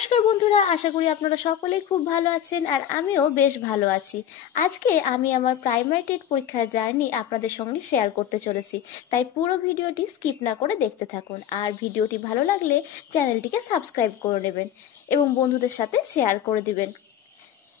নমস্কার বন্ধুরা, আশা করি আপনারা সকলেই খুব ভালো আছেন আর আমিও বেশ ভালো আছি। আজকে আমি আমার প্রাইমারি টেট পরীক্ষার জার্নি আপনাদের সঙ্গে শেয়ার করতে চলেছি, তাই পুরো ভিডিওটি স্কিপ না করে দেখতে থাকুন। আর ভিডিওটি ভালো লাগলে চ্যানেলটিকে সাবস্ক্রাইব করে নেবেন এবং বন্ধুদের সাথে শেয়ার করে দিবেন।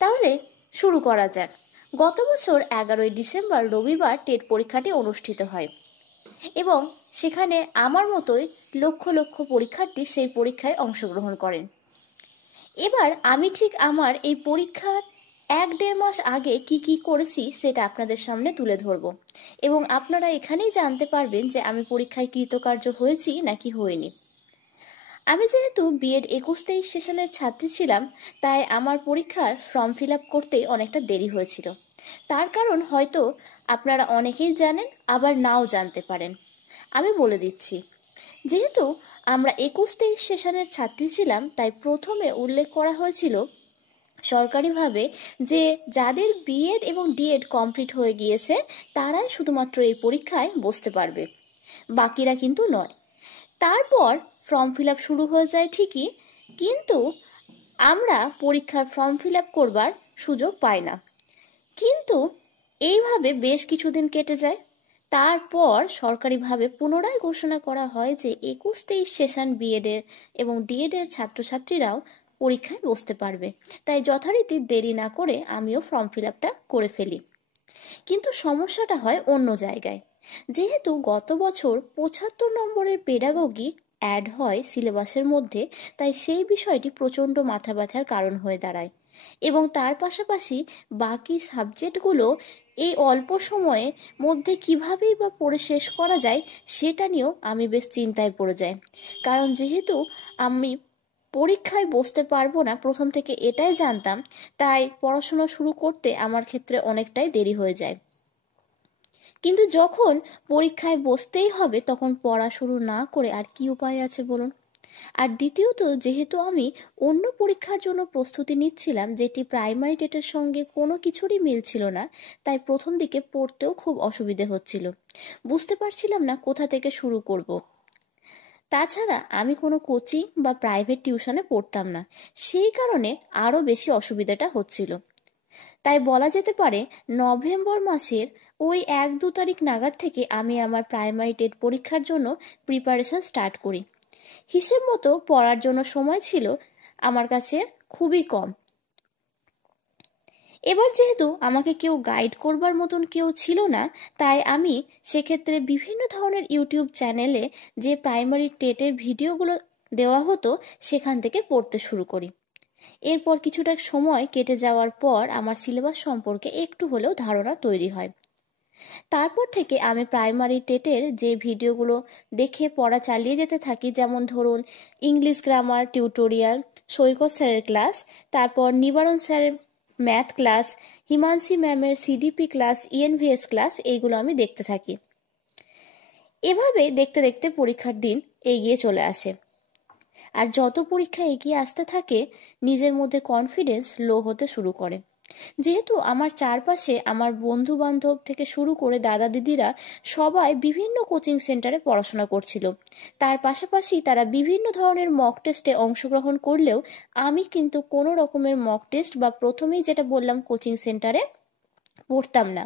তাহলে শুরু করা যাক। গত বছর 11ই ডিসেম্বর রবিবার টেট পরীক্ষাটি অনুষ্ঠিত হয় এবং সেখানে আমার মতোই লক্ষ লক্ষ পরীক্ষার্থী সেই পরীক্ষায় অংশগ্রহণ করেন। এবার আমি ঠিক আমার এই পরীক্ষার 1-1.5 মাস আগে কি করেছি সেটা আপনাদের সামনে তুলে ধরব এবং আপনারা এখানেই জানতে পারবেন যে আমি পরীক্ষায় কৃতকার্য হয়েছি নাকি হইনি। আমি যেহেতু বিএড 21-23 সেশনের ছাত্রী ছিলাম, তাই আমার পরীক্ষার ফর্ম ফিল আপ করতেই অনেকটা দেরি হয়েছিল। তার কারণ হয়তো আপনারা অনেকেই জানেন, আবার নাও জানতে পারেন। আমি বলে দিচ্ছি, যেহেতু আমরা 21-23 সেশনের ছাত্রী ছিলাম, তাই প্রথমে উল্লেখ করা হয়েছিল সরকারিভাবে যে যাদের বিএড এবং ডিএড কমপ্লিট হয়ে গিয়েছে তারাই শুধুমাত্র এই পরীক্ষায় বসতে পারবে, বাকিরা কিন্তু নয়। তারপর ফর্ম ফিল আপ শুরু হয়ে যায় ঠিকই, কিন্তু আমরা পরীক্ষার ফর্ম ফিল আপ করবার সুযোগ পাই না। কিন্তু এইভাবে বেশ কিছুদিন কেটে যায়। তারপর সরকারিভাবে পুনরায় ঘোষণা করা হয় যে 21-23 সেশন বিএডের এবং ডিএডের ছাত্রছাত্রীরাও পরীক্ষায় বসতে পারবে। তাই যথারীতি দেরি না করে আমিও ফর্ম ফিল আপটা করে ফেলি। কিন্তু সমস্যাটা হয় অন্য জায়গায়। যেহেতু গত বছর 75 নম্বরের পেডাগোগি অ্যাড হয় সিলেবাসের মধ্যে, তাই সেই বিষয়টি প্রচণ্ড মাথা ব্যথার কারণ হয়ে দাঁড়ায় এবং তার পাশাপাশি বাকি সাবজেক্টগুলো এই অল্প সময়ের মধ্যে কীভাবেই বা পড়ে শেষ করা যায় সেটা নিয়েও আমি বেশ চিন্তায় পড়ে যাই। কারণ যেহেতু আমি পরীক্ষায় বসতে পারবো না প্রথম থেকে এটাই জানতাম, তাই পড়াশোনা শুরু করতে আমার ক্ষেত্রে অনেকটাই দেরি হয়ে যায়। কিন্তু যখন পরীক্ষায় বসতেই হবে তখন পড়া শুরু না করে আর কি উপায় আছে বলুন। আর দ্বিতীয়ত, যেহেতু আমি অন্য পরীক্ষার জন্য প্রস্তুতি নিচ্ছিলাম যেটি প্রাইমারি টেটের সঙ্গে কোনো কিছুরই মিল ছিল না, তাই প্রথম দিকে পড়তেও খুব অসুবিধে হচ্ছিল, বুঝতে পারছিলাম না কোথা থেকে শুরু করব। তাছাড়া আমি কোনো কোচিং বা প্রাইভেট টিউশনে পড়তাম না, সেই কারণে আরও বেশি অসুবিধাটা হচ্ছিল। তাই বলা যেতে পারে নভেম্বর মাসের ওই 1-2 তারিখ নাগাদ থেকে আমি আমার প্রাইমারি টেট পরীক্ষার জন্য প্রিপারেশন স্টার্ট করি। হিসেব মতো পড়ার জন্য সময় ছিল আমার কাছে খুবই কম। এবার যেহেতু আমাকে কেউ গাইড করবার মতন কেউ ছিল না, তাই আমি সেক্ষেত্রে বিভিন্ন ধরনের ইউটিউব চ্যানেলে যে প্রাইমারি টেটের ভিডিওগুলো দেওয়া হতো সেখান থেকে পড়তে শুরু করি। এরপর কিছুটা সময় কেটে যাওয়ার পর আমার সিলেবাস সম্পর্কে একটু হলেও ধারণা তৈরি হয়। তারপর থেকে আমি প্রাইমারি টেটের যে ভিডিওগুলো দেখে পড়া চালিয়ে যেতে থাকি, যেমন ধরুন ইংলিশ গ্রামার টিউটোরিয়াল, সৈকত স্যারের ক্লাস, তারপর নিবারণ স্যারের ম্যাথ ক্লাস, হিমাংশী ম্যামের সিডিপি ক্লাস, ইএনভিএস ক্লাস, এইগুলো আমি দেখতে থাকি। এভাবে দেখতে দেখতে পরীক্ষার দিন এগিয়ে চলে আসে। আর যত পরীক্ষা এগিয়ে আসতে থাকে নিজের মধ্যে কনফিডেন্স লো হতে শুরু করে। যেহেতু আমার চারপাশে আমার বন্ধু বান্ধব থেকে শুরু করে দাদা দিদিরা সবাই বিভিন্ন কোচিং সেন্টারে পড়াশোনা করছিল, তার পাশাপাশি তারা বিভিন্ন ধরনের মক টেস্টে অংশগ্রহণ করলেও আমি কিন্তু কোনো রকমের মক টেস্ট বা প্রথমেই যেটা বললাম কোচিং সেন্টারে পড়তাম না।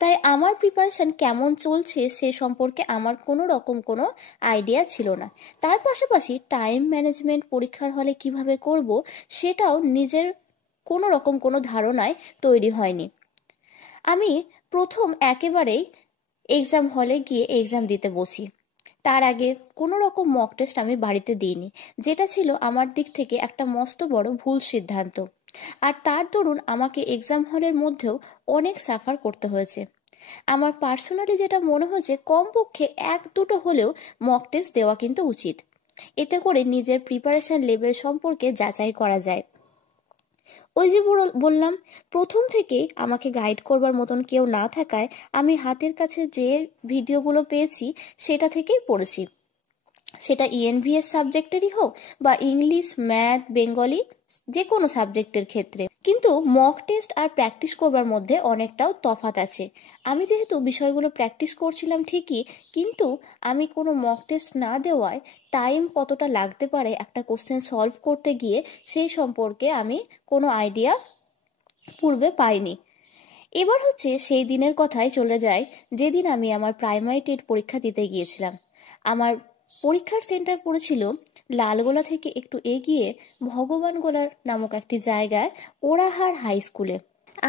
তাই আমার প্রিপারেশন কেমন চলছে সে সম্পর্কে আমার কোনো রকম কোনো আইডিয়া ছিল না। তার পাশাপাশি টাইম ম্যানেজমেন্ট পরীক্ষার হলে কিভাবে করব সেটাও নিজের কোনো রকম কোনো ধারণায় তৈরি হয়নি। আমি প্রথম একেবারেই এক্সাম হলে গিয়ে এক্সাম দিতে বসি। তার আগে কোনো রকম মক টেস্ট আমি বাড়িতে দিইনি, যেটা ছিল আমার দিক থেকে একটা মস্ত বড় ভুল সিদ্ধান্ত। আর তার দরুন আমাকে এক্সাম হলের মধ্যেও অনেক সাফার করতে হয়েছে। আমার পার্সোনালি যেটা মনে হয়েছে কমপক্ষে 1-2টো হলেও মক টেস্ট দেওয়া কিন্তু উচিত, এতে করে নিজের প্রিপারেশন লেভেল সম্পর্কে যাচাই করা যায়। ওই যে বললাম, প্রথম থেকেই আমাকে গাইড করবার মতন কেউ না থাকায় আমি হাতের কাছে যে ভিডিওগুলো পেয়েছি সেটা থেকেই পড়েছি, সেটা ইএনভিএস সাবজেক্টেরই হোক বা ইংলিশ, ম্যাথ, বেঙ্গলি যে কোনো সাবজেক্টের ক্ষেত্রে। কিন্তু মক টেস্ট আর প্র্যাকটিস করবার মধ্যে অনেকটাও তফাৎ আছে। আমি যেহেতু বিষয়গুলো প্র্যাকটিস করছিলাম ঠিকই, কিন্তু আমি কোনো মক টেস্ট না দেওয়ায় টাইম কতটা লাগতে পারে একটা কোশ্চেন সলভ করতে গিয়ে সেই সম্পর্কে আমি কোনো আইডিয়া পূর্বে পাইনি। এবার হচ্ছে সেই দিনের কথাই চলে যায় যেদিন আমি আমার প্রাইমারি টেট পরীক্ষা দিতে গিয়েছিলাম। আমার পরীক্ষার সেন্টার পড়েছিল লালগোলা থেকে একটু এগিয়ে ভগবানগোলা নামক একটি জায়গায় ওরাহার হাই স্কুলে।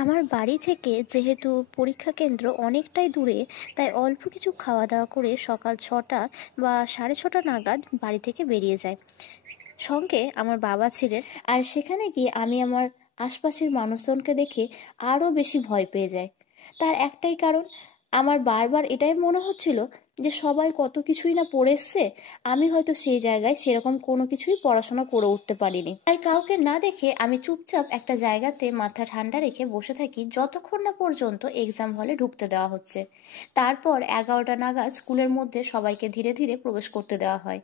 আমার বাড়ি থেকে যেহেতু পরীক্ষা কেন্দ্র অনেকটাই দূরে, তাই অল্প কিছু খাওয়া দাওয়া করে সকাল 6টা বা 6:30 নাগাদ বাড়ি থেকে বেরিয়ে যায়। সঙ্গে আমার বাবা ছিলেন, আর সেখানে গিয়ে আমি আমার আশপাশের মানুষজনকে দেখে আরও বেশি ভয় পেয়ে যাই। তার একটাই কারণ, আমার বারবার এটাই মনে হচ্ছিল যে সবাই কত কিছুই না পড়ে এসছে, আমি হয়তো সেই জায়গায় সেরকম কোনো কিছুই পড়াশোনা করে উঠতে পারিনি। তাই কাউকে না দেখে আমি চুপচাপ একটা জায়গাতে মাথা ঠান্ডা রেখে বসে থাকি যতক্ষণ না পর্যন্ত এক্সাম হলে ঢুকতে দেওয়া হচ্ছে। তারপর 11টা নাগাদ স্কুলের মধ্যে সবাইকে ধীরে ধীরে প্রবেশ করতে দেওয়া হয়।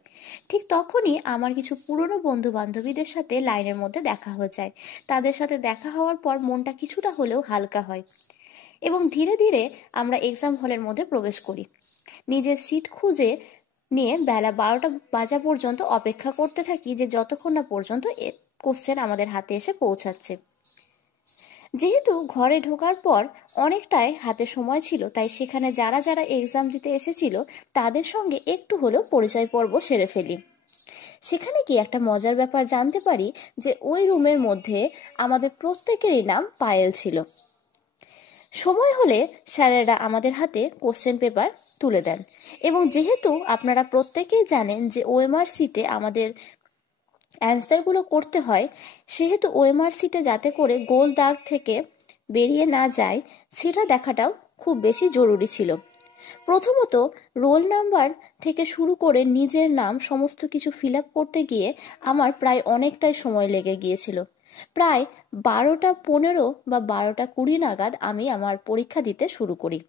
ঠিক তখনই আমার কিছু পুরনো বন্ধু বান্ধবীদের সাথে লাইনের মধ্যে দেখা হয়ে যায়। তাদের সাথে দেখা হওয়ার পর মনটা কিছুটা হলেও হালকা হয় এবং ধীরে ধীরে আমরা এক্সাম হলের মধ্যে প্রবেশ করি। নিজের সিট খুঁজে নিয়ে বেলা 12টা বাজা পর্যন্ত অপেক্ষা করতে থাকি, যে যতক্ষণ না পর্যন্ত কোশ্চেন আমাদের হাতে এসে পৌঁছাচ্ছে। যেহেতু ঘরে ঢোকার পর অনেকটাই হাতে সময় ছিল, তাই সেখানে যারা যারা এক্সাম দিতে এসেছিল তাদের সঙ্গে একটু হলেও পরিচয় পর্ব সেরে ফেলি। সেখানে কি একটা মজার ব্যাপার জানতে পারি যে ওই রুমের মধ্যে আমাদের প্রত্যেকেরই নাম পায়েল ছিল। সময় হলে স্যারেরা আমাদের হাতে কোশ্চেন পেপার তুলে দেন, এবং যেহেতু আপনারা প্রত্যেকেই জানেন যে ওএমআর সিটে আমাদের অ্যান্সারগুলো করতে হয়, সেহেতু ওএমআর সিটে যাতে করে গোল দাগ থেকে বেরিয়ে না যায় সেটা দেখাটাও খুব বেশি জরুরি ছিল। প্রথমত রোল নাম্বার থেকে শুরু করে নিজের নাম সমস্ত কিছু ফিল আপ করতে গিয়ে আমার প্রায় অনেকটাই সময় লেগে গিয়েছিল। প্রায় 12টা 15 বা 12টা 20 নাগাদ আমি আমার পরীক্ষা দিতে শুরু করি।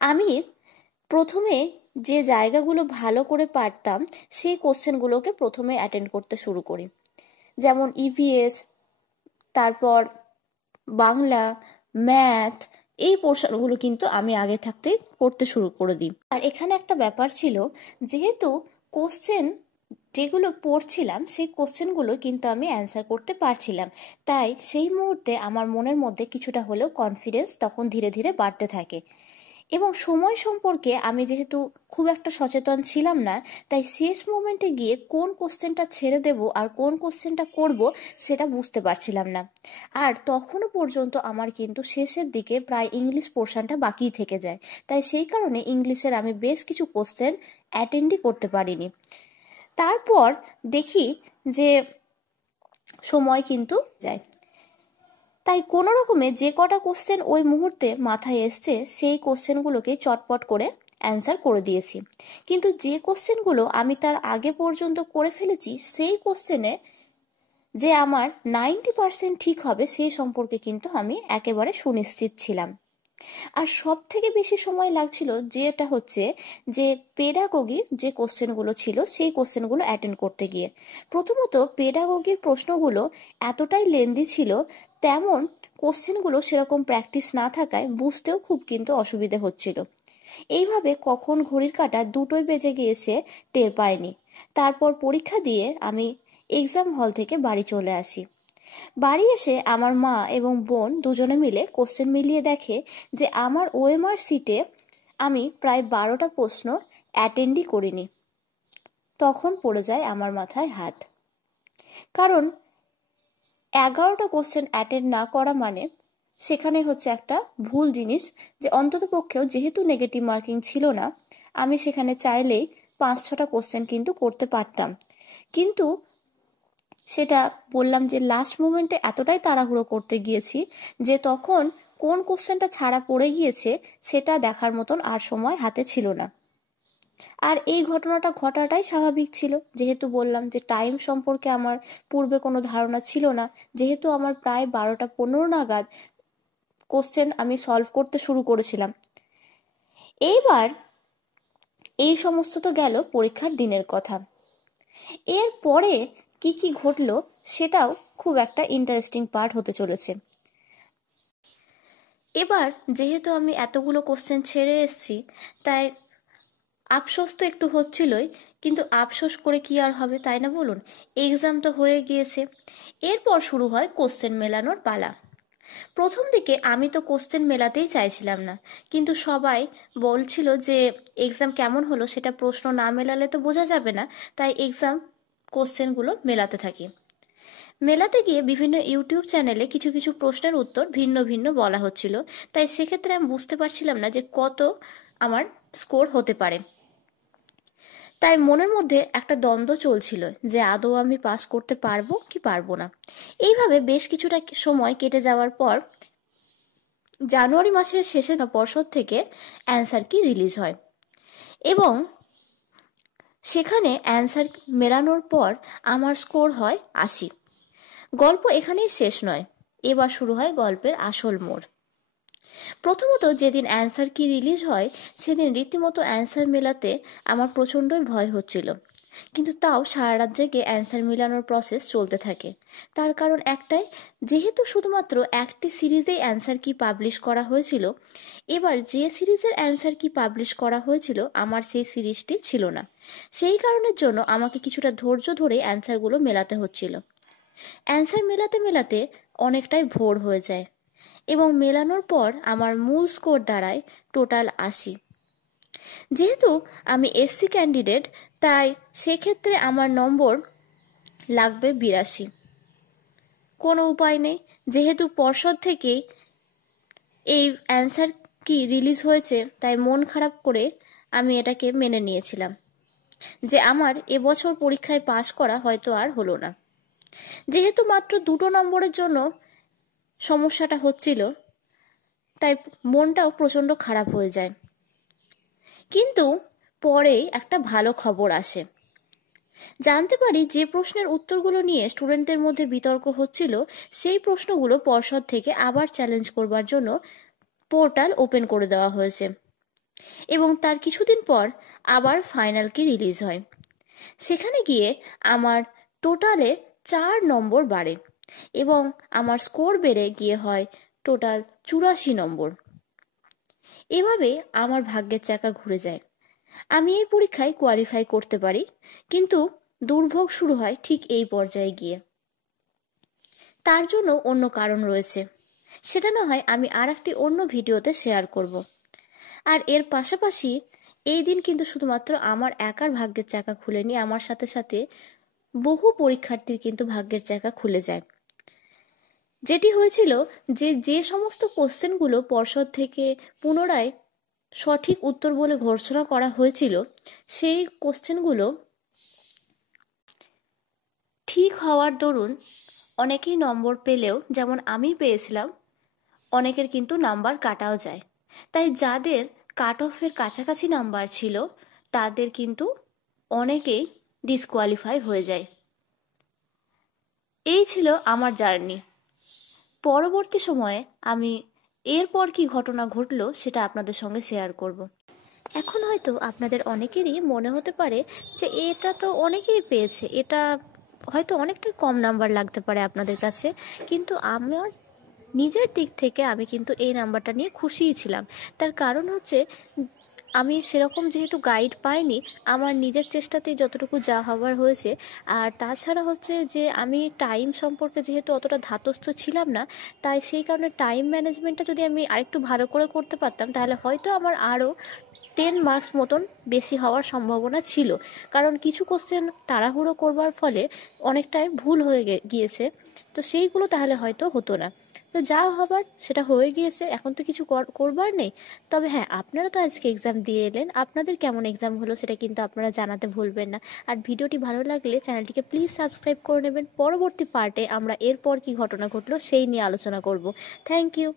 আমি প্রথমে যে জায়গাগুলো ভালো করে পারতাম সেই কোশ্চেনগুলোকে প্রথমে অ্যাটেন্ড করতে শুরু করি, যেমন ইভিএস, তারপর বাংলা, ম্যাথ, এই পোর্শনগুলো কিন্তু আমি আগে থাকতেই করতে শুরু করে দিই। আর এখানে একটা ব্যাপার ছিল, যেহেতু কোশ্চেন যেগুলো পড়ছিলাম সেই কোশ্চেনগুলো কিন্তু আমি অ্যান্সার করতে পারছিলাম, তাই সেই মুহূর্তে আমার মনের মধ্যে কিছুটা হলেও কনফিডেন্স তখন ধীরে ধীরে বাড়তে থাকে। এবং সময় সম্পর্কে আমি যেহেতু খুব একটা সচেতন ছিলাম না, তাই শেষ মোমেন্টে গিয়ে কোন কোশ্চেনটা ছেড়ে দেব আর কোন কোশ্চেনটা করব সেটা বুঝতে পারছিলাম না। আর তখনও পর্যন্ত আমার কিন্তু শেষের দিকে প্রায় ইংলিশ পোর্শনটা বাকিই থেকে যায়, তাই সেই কারণে ইংলিশের আমি বেশ কিছু কোশ্চেন অ্যাটেন্ডই করতে পারিনি। তারপর দেখি যে সময় কিন্তু যায়, তাই কোনো রকমে যে কটা কোশ্চেন ওই মুহূর্তে মাথায় এসছে সেই কোশ্চেনগুলোকেই চটপট করে অ্যান্সার করে দিয়েছি। কিন্তু যে কোশ্চেনগুলো আমি তার আগে পর্যন্ত করে ফেলেছি সেই কোশ্চেনে যে আমার 90% ঠিক হবে সেই সম্পর্কে কিন্তু আমি একেবারে সুনিশ্চিত ছিলাম। আর সব থেকে বেশি সময় লাগছিল যেটা হচ্ছে যে পেডাগোগির যে কোশ্চেনগুলো ছিল সেই কোশ্চেনগুলো অ্যাটেন্ড করতে গিয়ে। প্রথমত পেডাগোগির প্রশ্নগুলো এতটাই লেন্দি ছিল, তেমন কোশ্চেনগুলো সেরকম প্র্যাকটিস না থাকায় বুঝতেও খুব কিন্তু অসুবিধে হচ্ছিল। এইভাবে কখন ঘড়ির কাঁটা 2টোই বেজে গিয়েছে টের পাইনি। তারপর পরীক্ষা দিয়ে আমি এক্সাম হল থেকে বাড়ি চলে আসি। বাড়ি এসে আমার মা এবং বোন দুজনে মিলে কোশ্চেন মিলিয়ে দেখে যে আমার ওএমআর সিটে আমি প্রায় 12টা প্রশ্ন অ্যাটেন্ডই করিনি। তখন পড়ে যায় আমার মাথায় হাত, কারণ 11টা কোশ্চেন অ্যাটেন্ড না করা মানে সেখানে হচ্ছে একটা ভুল জিনিস, যে অন্তত পক্ষেও যেহেতু নেগেটিভ মার্কিং ছিল না, আমি সেখানে চাইলেই 5-6টা কোশ্চেন কিন্তু করতে পারতাম। কিন্তু সেটা বললাম যে লাস্ট মোমেন্টে এতটাই তাড়াহুড়ো করতে গিয়েছি যে তখন কোন কোশ্চেনটা ছাড়া পড়ে গিয়েছে সেটা দেখার মতন আর সময় হাতে ছিল না। আর এই ঘটনাটা ঘটাটাই স্বাভাবিক ছিল, যেহেতু বললাম যে টাইম সম্পর্কে আমার পূর্বে কোনো ধারণা ছিল না, যেহেতু আমার প্রায় 12টা 15 নাগাদ কোশ্চেন আমি সলভ করতে শুরু করেছিলাম। এইবার এই সমস্ত তো গেল পরীক্ষার দিনের কথা। এরপরে কি ঘটলো সেটাও খুব একটা ইন্টারেস্টিং পার্ট হতে চলেছে। এবার যেহেতু আমি এতগুলো কোশ্চেন ছেড়ে এসেছি, তাই আফসোস তো একটু হচ্ছিলই, কিন্তু আফসোস করে কি আর হবে, তাই না বলুন? এক্সাম তো হয়ে গিয়েছে। এরপর শুরু হয় কোশ্চেন মেলানোর পালা। প্রথম দিকে আমি তো কোশ্চেন মেলাতেই চাইছিলাম না, কিন্তু সবাই বলছিল যে এক্সাম কেমন হলো সেটা প্রশ্ন না মেলালে তো বোঝা যাবে না, তাই এক্সাম কোশ্চেনগুলো মেলাতে থাকি। মেলাতে গিয়ে বিভিন্ন ইউটিউব চ্যানেলে কিছু কিছু প্রশ্নের উত্তর ভিন্ন ভিন্ন বলা হচ্ছিল, তাই সেক্ষেত্রে আমি বুঝতে পারছিলাম না যে কত আমার স্কোর হতে পারে। তাই মনের মধ্যে একটা দ্বন্দ্ব চলছিল যে আদৌ আমি পাস করতে পারবো কি পারবো না। এইভাবে বেশ কিছুটা সময় কেটে যাওয়ার পর জানুয়ারি মাসের শেষে পর্ষদ থেকে অ্যান্সার কি রিলিজ হয়, এবং সেখানে অ্যান্সার মেলানোর পর আমার স্কোর হয় ৮০। গল্প এখানেই শেষ নয়, এবার শুরু হয় গল্পের আসল মোড়। প্রথমত যেদিন অ্যান্সার কি রিলিজ হয় সেদিন রীতিমতো অ্যান্সার মেলাতে আমার প্রচণ্ডই ভয় হচ্ছিল, কিন্তু তাও সারা রাত জেগে অ্যান্সার মেলানোর প্রসেস চলতে থাকে। তার কারণ একটাই, যেহেতু শুধুমাত্র একটি সিরিজেই অ্যান্সার কি পাবলিশ করা হয়েছিল, এবার যে সিরিজের অ্যান্সার কি পাবলিশ করা হয়েছিল আমার সেই সিরিজটি ছিল না। সেই কারণের জন্য আমাকে কিছুটা ধৈর্য ধরে অ্যান্সারগুলো মেলাতে হচ্ছিল। অ্যান্সার মেলাতে মেলাতে অনেকটাই ভোর হয়ে যায়, এবং মেলানোর পর আমার মূল স্কোর দাঁড়ায় টোটাল ৮০। যেহেতু আমি এসসি ক্যান্ডিডেট, তাই সেক্ষেত্রে আমার নম্বর লাগবে ৮২। কোনো উপায় নেই, যেহেতু পর্ষদ থেকেই এই অ্যান্সার কি রিলিজ হয়েছে, তাই মন খারাপ করে আমি এটাকে মেনে নিয়েছিলাম যে আমার এবছর পরীক্ষায় পাশ করা হয়তো আর হলো না। যেহেতু মাত্র ২ নম্বরের জন্য সমস্যাটা হচ্ছিল, তাই মনটাও প্রচণ্ড খারাপ হয়ে যায়। কিন্তু পরেই একটা ভালো খবর আসে। জানতে পারি যে প্রশ্নের উত্তরগুলো নিয়ে স্টুডেন্টদের মধ্যে বিতর্ক হচ্ছিল, সেই প্রশ্নগুলো পর্ষদ থেকে আবার চ্যালেঞ্জ করবার জন্য পোর্টাল ওপেন করে দেওয়া হয়েছে, এবং তার কিছুদিন পর আবার ফাইনাল কি রিলিজ হয়। সেখানে গিয়ে আমার টোটালে ৪ নম্বর বাড়ে, এবং আমার স্কোর বেড়ে গিয়ে হয় টোটাল ৮৪ নম্বর। এভাবে আমার ভাগ্যের চাকা ঘুরে যায়। আমি এই পরীক্ষায় কোয়ালিফাই করতে পারি, কিন্তু দুর্ভোগ শুরু হয় ঠিক এই পর্যায়ে গিয়ে। তার জন্য অন্য কারণ রয়েছে, সেটা না হয় আমি আর একটি অন্য ভিডিওতে শেয়ার করব। আর এর পাশাপাশি এই দিন কিন্তু শুধুমাত্র আমার একার ভাগ্যের চাকা খুলেনি, আমার সাথে সাথে বহু পরীক্ষার্থীর কিন্তু ভাগ্যের চাকা খুলে যায়। যেটি হয়েছিল যে সমস্ত কোশ্চেনগুলো পর্ষদ থেকে পুনরায় সঠিক উত্তর বলে ঘোষণা করা হয়েছিল, সেই কোশ্চেনগুলো ঠিক হওয়ার দরুন অনেকেই নম্বর পেলেও, যেমন আমি পেয়েছিলাম, অনেকের কিন্তু নাম্বার কাটাও যায়। তাই যাদের কাট অফের কাছাকাছি নাম্বার ছিল তাদের কিন্তু অনেকেই ডিসকোয়ালিফাই হয়ে যায়। এই ছিল আমার জার্নি। পরবর্তী সময়ে আমি এরপর কি ঘটনা ঘটলো সেটা আপনাদের সঙ্গে শেয়ার করব। এখন হয়তো আপনাদের অনেকেরই মনে হতে পারে যে এটা তো অনেকেই পেয়েছে, এটা হয়তো অনেকটাই কম নাম্বার লাগতে পারে আপনাদের কাছে, কিন্তু আমার নিজের দিক থেকে আমি কিন্তু এই নাম্বারটা নিয়ে খুশিই ছিলাম। তার কারণ হচ্ছে আমি সেরকম যেহেতু গাইড পাইনি, আমার নিজের চেষ্টাতেই যতটুকু যা হওয়ার হয়েছে। আর তাছাড়া হচ্ছে যে আমি টাইম সম্পর্কে যেহেতু অতটা ধাতস্থ ছিলাম না, তাই সেই কারণে টাইম ম্যানেজমেন্টটা যদি আমি আরেকটু ভালো করে করতে পারতাম তাহলে হয়তো আমার আরও 10 মার্কস মতন বেশি হওয়ার সম্ভাবনা ছিল। কারণ কিছু কোশ্চেন তাড়াহুড়ো করবার ফলে অনেকটাই ভুল হয়ে গিয়েছে, তো সেইগুলো তাহলে হয়তো হতো না। তো যা হবার সেটা হয়ে গিয়েছে, এখন তো কিছু করবার নেই। তবে হ্যাঁ, আপনারা তো আজকে এক্সাম দিয়ে এলেন, আপনাদের কেমন এক্সাম হলো সেটা কিন্তু আপনারা জানাতে ভুলবেন না। আর ভিডিওটি ভালো লাগলে চ্যানেলটিকে প্লিজ সাবস্ক্রাইব করে নেবেন। পরবর্তী পার্টে আমরা এরপর কি ঘটনা ঘটলো সেই নিয়ে আলোচনা করব। Thank you.